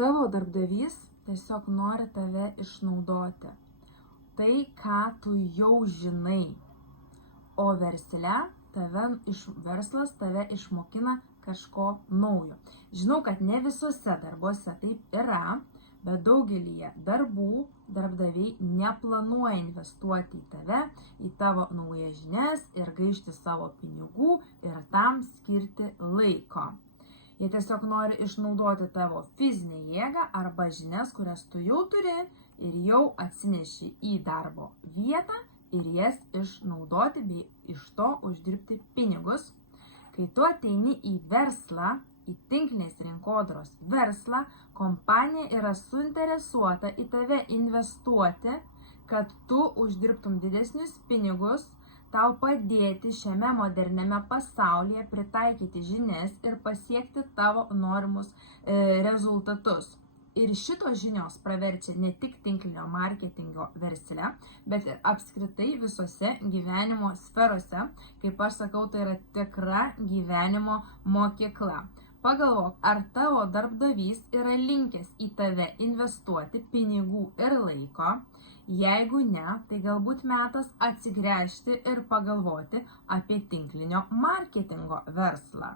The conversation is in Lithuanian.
tavo darbdavys tiesiog nori tave išnaudoti. Tai, ką tu jau žinai. O verslas tave išmokina kažko naujo. Žinau, kad ne visuose darbuose taip yra, bet daugelyje darbų darbdaviai neplanuoja investuoti į tave, į tavo naujas žinias ir gaišti savo pinigų ir tam skirti laiko. Jie tiesiog nori išnaudoti tavo fizinę jėgą arba žinias, kurias tu jau turi ir jau atsineši į darbo vietą ir jas išnaudoti bei iš to uždirbti pinigus. Kai tu ateini į verslą, į tinklinės rinkodaros verslą, kompanija yra suinteresuota į tave investuoti, kad tu uždirbtum didesnius pinigus, tau padėti šiame moderniame pasaulyje pritaikyti žinias ir pasiekti tavo norimus rezultatus. Ir šitos žinios praverčia ne tik tinklinio marketingo versle, bet ir apskritai visose gyvenimo sferose. Kaip aš sakau, tai yra tikra gyvenimo mokykla. Pagalvok, ar tavo darbdavys yra linkęs į tave investuoti pinigų ir laiko. Jeigu ne, tai galbūt metas atsigręžti ir pagalvoti apie tinklinio marketingo verslą.